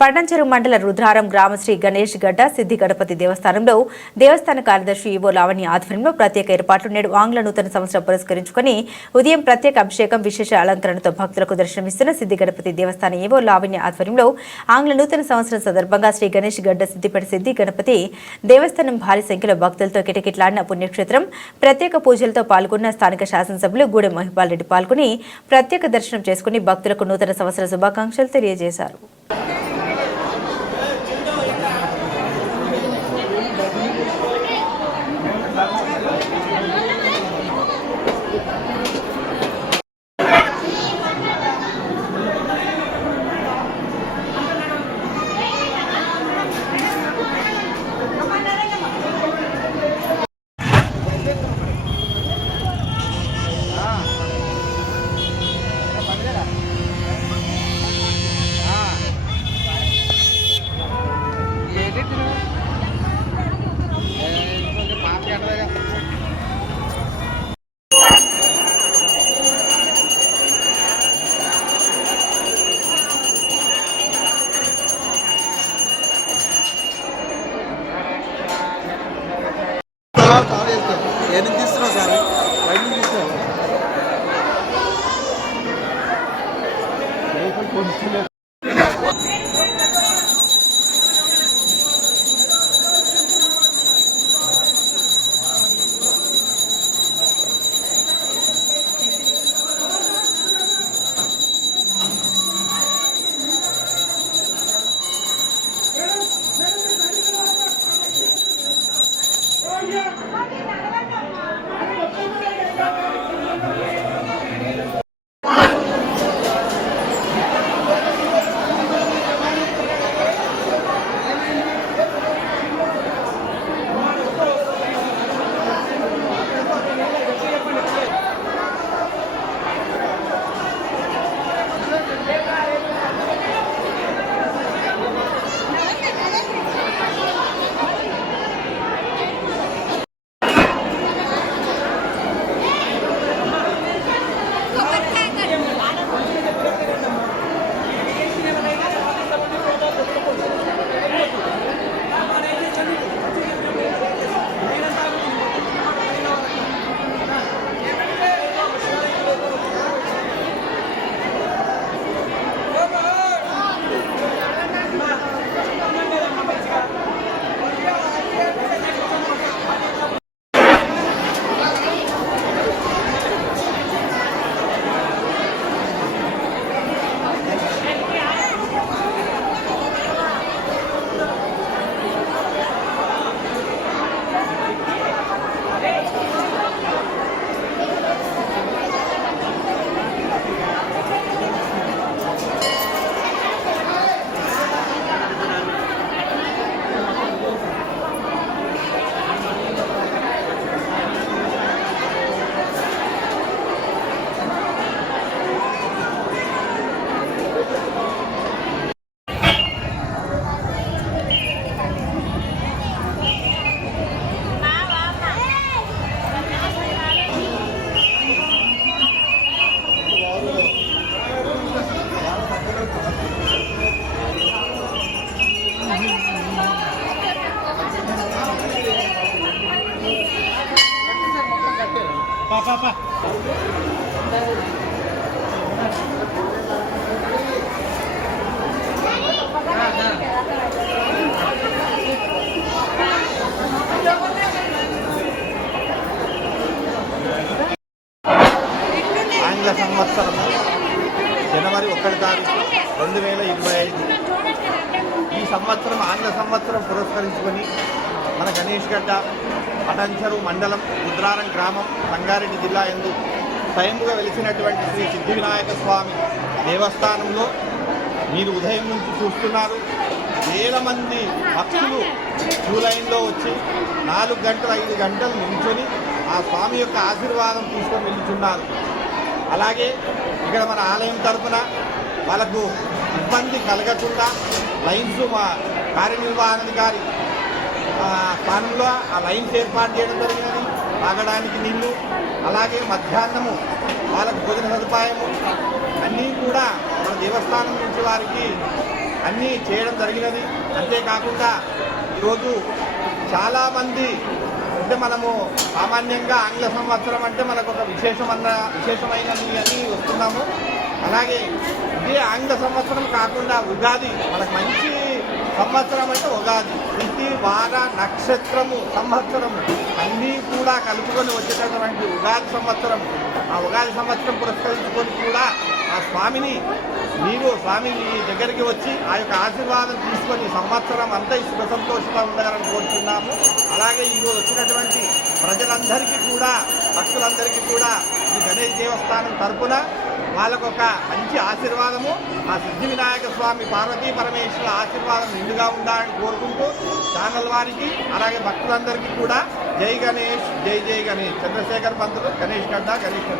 పటాన్చెరు మండల రుద్రారం గ్రామ శ్రీ గణేష్ గడ్డ సిద్ధి గణపతి దేవస్థానంలో దేవస్థాన కార్యదర్శి ఈవో లావణ్య ఆధ్వర్యంలో ప్రత్యేక ఏర్పాట్లు నేడు ఆంగ్ల నూతన సంవత్సరం పురస్కరించుకుని ఉదయం ప్రత్యేక అభిషేకం విశేష అలంకరణతో భక్తులకు దర్శనమిస్తున్న సిద్ధి గణపతి దేవస్థాన ఈవో లావణ్య ఆధ్వర్యంలో ఆంగ్ల నూతన సంవత్సరం సందర్భంగా శ్రీ గణేష్ గడ్డ సిద్దిపేట సిద్ధి గణపతి దేవస్థానం భారీ సంఖ్యలో భక్తులతో కిటకిటలాడిన పుణ్యక్షేత్రం ప్రత్యేక పూజలతో పాల్గొన్న స్థానిక శాసనసభ్యులు గూడెం మహిపాల్ రెడ్డి పాల్గొని ప్రత్యేక దర్శనం చేసుకుని భక్తులకు నూతన సంవత్సర శుభాకాంక్షలు తెలియజేశారు. ఆంగ్ల సంవత్సరం జనవరి 1 తారీఖు 2025 ఈ సంవత్సరం ఆంగ్ల సంవత్సరం పురస్కరించుకొని మన గణేష్ గడ్డ పటాన్చెరు మండలం రుద్రారం గ్రామం రంగారెడ్డి జిల్లా యందు స్వయంగా వెలిసినటువంటి శ్రీ సిద్ధి వినాయక స్వామి దేవస్థానంలో మీరు ఉదయం నుంచి చూస్తున్నారు. వేల మంది భక్తులు క్యూ లైన్లో వచ్చి 4 గంటలు 5 గంటలు నిల్చొని ఆ స్వామి యొక్క ఆశీర్వాదం తీసుకొని వెళ్తున్నారు. అలాగే ఇక్కడ మన ఆలయం తరఫున వాళ్ళకు ఇబ్బంది కలగకుండా లైన్స్ మా కార్యనిర్వహణాధికారి స్థానంలో ఆ లైన్స్ ఏర్పాటు చేయడం జరిగినది. తాగడానికి నీళ్లు, అలాగే మధ్యాహ్నము వాళ్ళకు భోజన సదుపాయము అన్నీ కూడా మన దేవస్థానం నుంచి వారికి అన్నీ చేయడం జరిగినది. అంతేకాకుండా ఈరోజు చాలామంది అంటే మనము సామాన్యంగా ఆంగ్ల సంవత్సరం అంటే మనకు ఒక విశేషమైనది అని వస్తున్నాము. అలాగే ఇదే ఆంగ్ల సంవత్సరం కాకుండా ఉగాది మనకు మంచి సంవత్సరం అంటే ఉగాది. తిథి వార నక్షత్రము సంవత్సరము అన్నీ కూడా కలుపుకొని వచ్చేటటువంటి ఉగాది సంవత్సరం. ఆ ఉగాది సంవత్సరం పురస్కరించుకొని కూడా ఆ స్వామి దగ్గరికి వచ్చి ఆ యొక్క ఆశీర్వాదం తీసుకొని సంవత్సరం అంతా సుఖ సంతోషంగా ఉండగలని కోరుతున్నాము. అలాగే ఈరోజు వచ్చినటువంటి ప్రజలందరికీ కూడా భక్తులందరికీ కూడా ఈ గణేష్ దేవస్థానం తరపున వాళ్ళకొక మంచి ఆశీర్వాదము ఆ సిద్ధి వినాయక స్వామి పార్వతీ పరమేశ్వరుల ఆశీర్వాదం నిండుగా ఉండాలని కోరుకుంటూ ఛానల్ వారికి అలాగే భక్తులందరికీ కూడా జై గణేష్, జై జై గణేష్. చంద్రశేఖర్ పంతులు, గణేష్ గడ్డ, గణేష్.